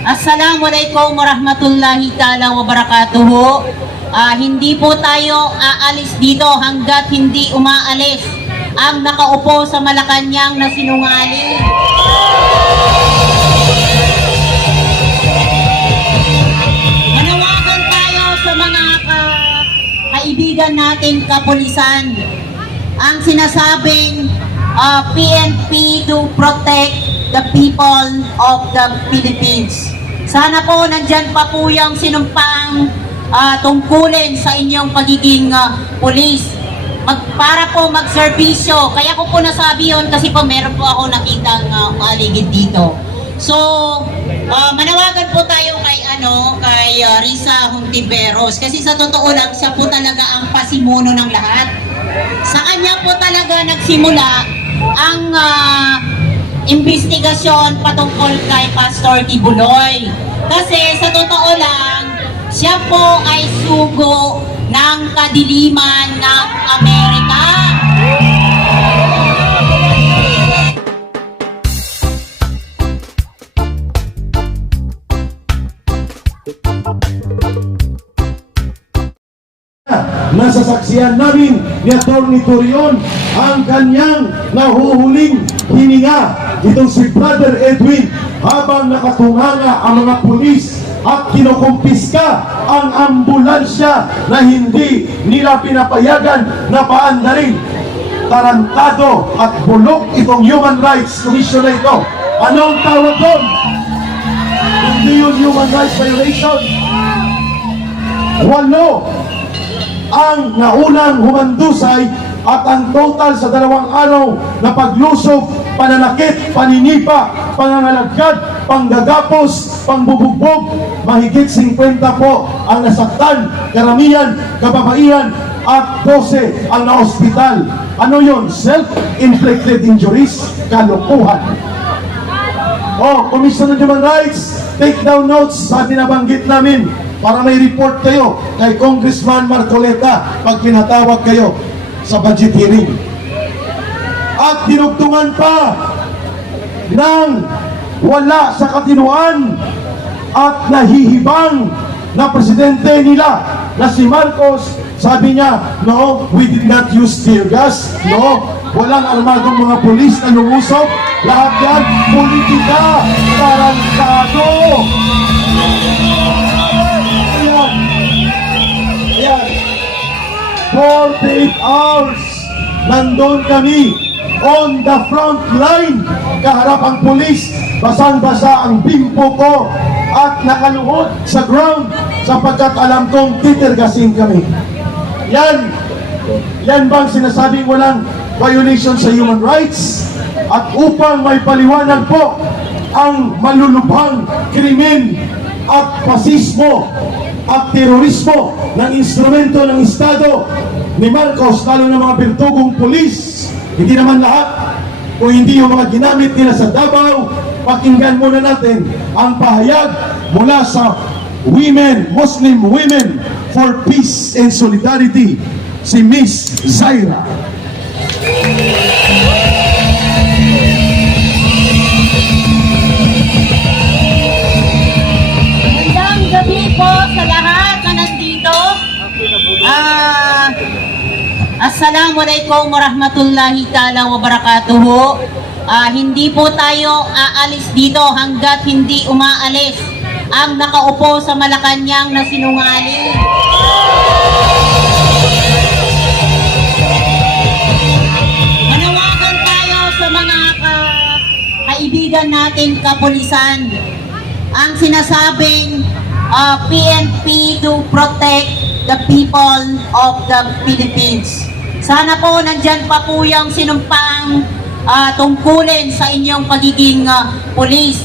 Assalamualaikum warahmatullahi ta'ala wabarakatuhu. Ah, hindi po tayo aalis dito hanggat hindi umaalis ang nakaupo sa Malacanang na sinungaling. Manawagan tayo sa mga ka- kaibigan nating kapulisan. Ang sinasabing uh, PNP to protect the people of the Philippines. Sana po nandyan pa po yung sinumpang ah, tungkulin sa inyong pagiging ah, pulis. Mag, para po magserbisyo. Kaya ko po nasabi yun kasi po meron po ako nakitang uh, maligid dito. So, ah, manawagan po tayo kay ano, kay ah, Risa Hontiveros kasi sa totoo lang siya po talaga ang pasimuno ng lahat. Sa kanya po talaga nagsimula ang ah, investigasyon patungkol kay Pastor Tibuloy. Kasi sa totoo lang, siya po ay sugo ng kadiliman ng Amerika. Nasasaksiyan namin ni Atty. Torion ang kanyang nahuhuling hininga itong si Brother Edwin habang nakatunganga ang mga pulis at kinukumpiska ang ambulansya na hindi nila pinapayagan na paandarin tarantado at bulok itong Human Rights Commission na ito. Anong tawag doon? Hindi yun human rights violation. Walo ang naunang humandusay at ang total sa dalawang araw na paglusob, pananakit, paninipa, pangangalagkad, panggagapos, pangbubugbog, mahigit 50 po ang nasaktan, karamihan, kababaihan, at 12 ang na-hospital. Ano yon? Self-inflicted injuries? Kalokohan. Oh, Commission on Human Rights, take down notes sa binabanggit namin para may report kayo kay Congressman Marcoleta pag pinatawag kayo sa budget hearing. At dinugtungan pa ng wala sa katinuan at nahihibang na presidente nila na si Marcos sabi niya, no, we did not use tear gas, no, walang armadong mga pulis na lumusok, lahat yan, politika, tarantado. 48 hours, nandun kami on the front line, kaharap ang pulis, basang-basa ang bimpo ko at nakaluhod sa ground sapagkat alam kong titirgasin kami. Yan, yan bang sinasabing walang violation sa human rights? At upang may paliwanag po ang malulubhang krimen at pasismo at terorismo ng instrumento ng Estado ni Marcos, lalo ng mga birtugong pulis, hindi naman lahat, kung hindi yung mga ginamit nila sa Davao, pakinggan muna natin ang pahayag mula sa women, Muslim women for peace and solidarity, si Miss Zaira. Assalamualaikum warahmatullahi ta'ala wabarakatuhu. Ah, hindi po tayo aalis dito hanggat hindi umaalis ang nakaupo sa Malacanang na sinungaling. Manawagan tayo sa mga ka- kaibigan nating kapulisan. Ang sinasabing uh, PNP to protect the people of the Philippines. Sana po nandyan pa po yung sinumpang ah, tungkulin sa inyong pagiging ah, pulis.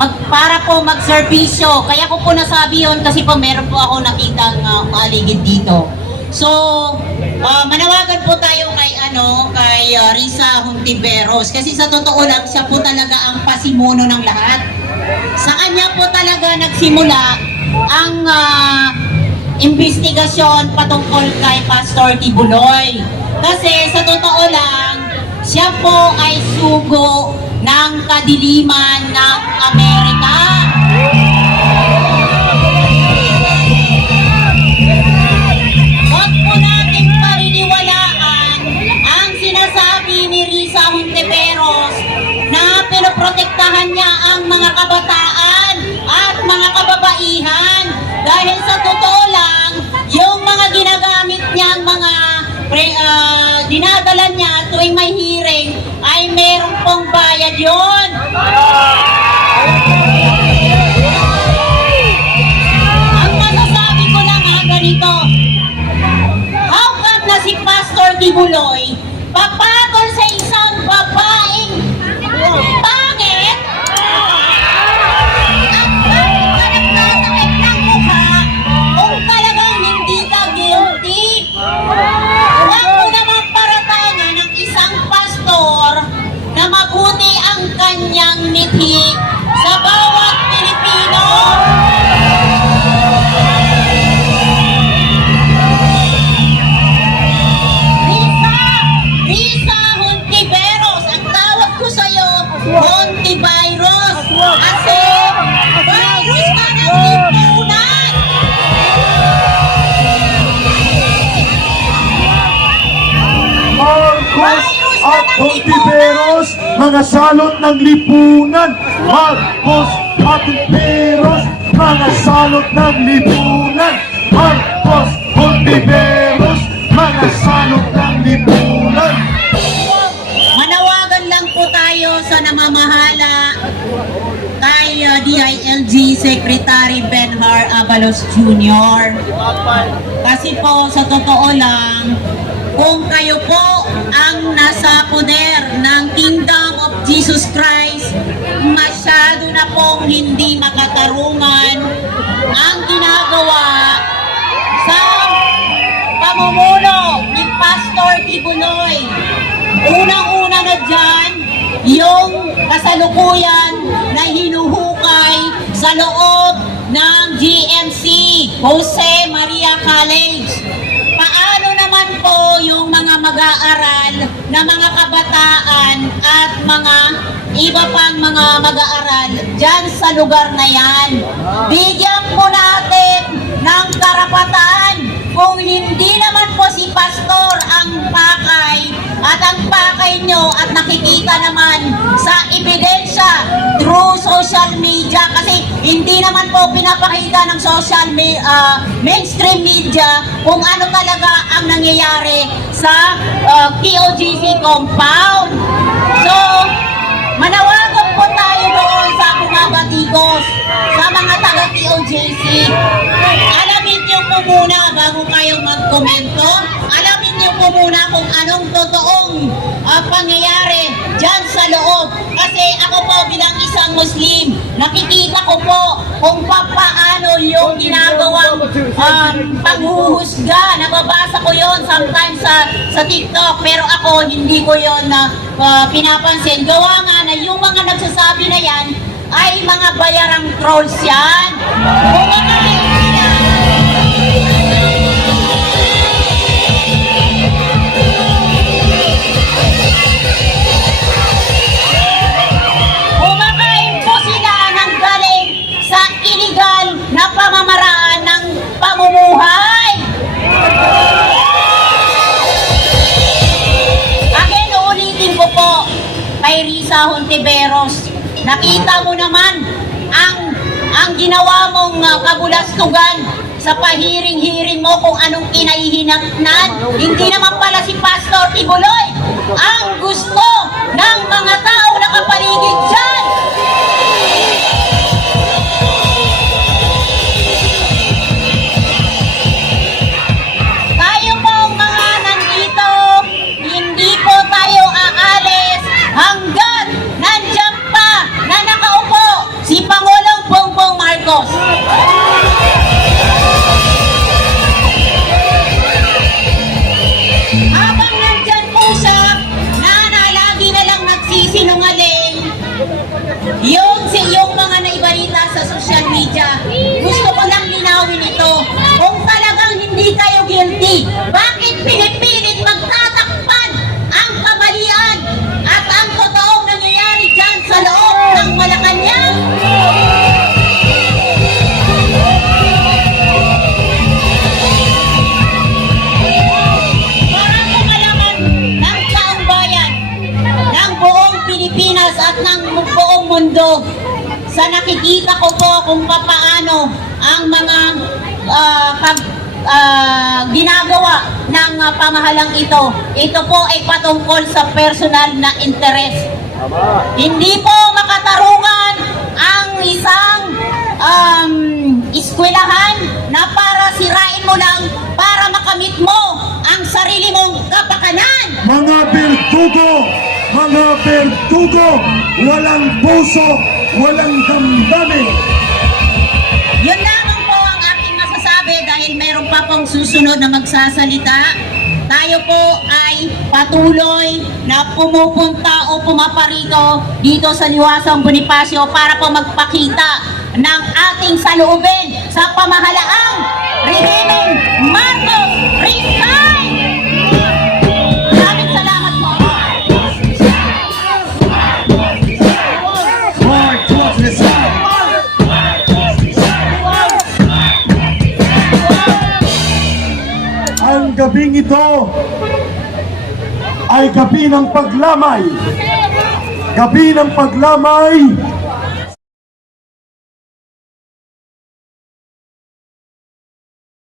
Mag, para po magserbisyo. Kaya ko po nasabi yun kasi po meron po ako nakitang uh, maligid dito. So, ah, manawagan po tayo kay ano, kay ah, Risa Hontiveros kasi sa totoo lang siya po talaga ang pasimuno ng lahat. Sa kanya po talaga nagsimula ang ah, investigasyon patungkol kay Pastor Tibuloy. Kasi sa totoo lang, siya po ay sugo ng kadiliman ng Amerika. Yun. Ang masasabi ko lang ha, ganito. How come na si Pastor Kibuloy papatol mga salot ng lipunan. Marcos at Hontiveros, mga salot ng lipunan. Marcos, Hontiveros, mga salot ng lipunan. Manawagan lang po tayo sa namamahala kay uh, DILG Secretary Benhar Abalos Jr. Kasi po sa totoo lang, kung kayo po ang nasa poder ng Kingdom Jesus Christ, masyado na pong hindi makatarungan ang ginagawa sa pamumuno ni Pastor Kibuloy. Unang-una na dyan, yung kasalukuyan na hinuhukay sa loob ng GMC, Jose Maria College. Paano naman po yung mga mag-aaral na mga kabataan at mga iba pang mga mag-aaral dyan sa lugar na yan? Bigyan po natin ng karapatan kung hindi naman po si pastor ang pakay at ang pakay nyo at nakikita naman sa ebidensya through social media kasi hindi naman po pinapakita ng social me- ah, mainstream media kung ano talaga ang nangyayari sa ah, KOGC compound. So, manawagan po tayo doon sa Bumabatikos, sa mga taga TOJC. Alamin niyo po muna bago kayo magkomento. Alamin niyo po muna kung anong totoong ah, pangyayari dyan sa loob. Kasi ako po bilang isang Muslim, nakikita ko po kung paano yung ginagawang um, panghuhusga. Nababasa ko yon sometimes sa, sa TikTok, pero ako hindi ko yon na ah, pinapansin. Gawa nga na yung mga nagsasabi na yan ay mga bayarang trolls yan. Kumakain sila. Nakita mo naman ang ang ginawa mong uh, kabulastugan sa pahiring-hiring mo kung anong kinahihinatnan. Hindi naman pala si Pastor Tibuloy ang gusto ng mga tao na kapaligid dyan. Media, gusto ko lang linawin ito. Kung talagang hindi kayo guilty, bakit pinipilit magtatakpan ang kamalian at ang totoong nangyayari dyan sa loob ng Malacanang? Pilipinas at ng buong mundo sa nakikita ko po kung papaano ang mga ah, pag- ah, ginagawa ng ah, pamahalang ito. Ito po ay patungkol sa personal na interest. Hindi po makatarungan ang isang um, eskwelahan na para sirain mo lang para makamit mo ang sarili mong kapakanan. Mga bertugo, mga bertugo, walang puso, walang damdamin. Yun lamang po ang aking masasabi dahil meron pa pong susunod na magsasalita. Tayo po ay patuloy na pumupunta o pumaparito dito sa Liwasang Bonifacio para po magpakita ng ating saloobin sa pamahalaang Rehimen Marcos ay gabi ng paglamay. Gabi ng paglamay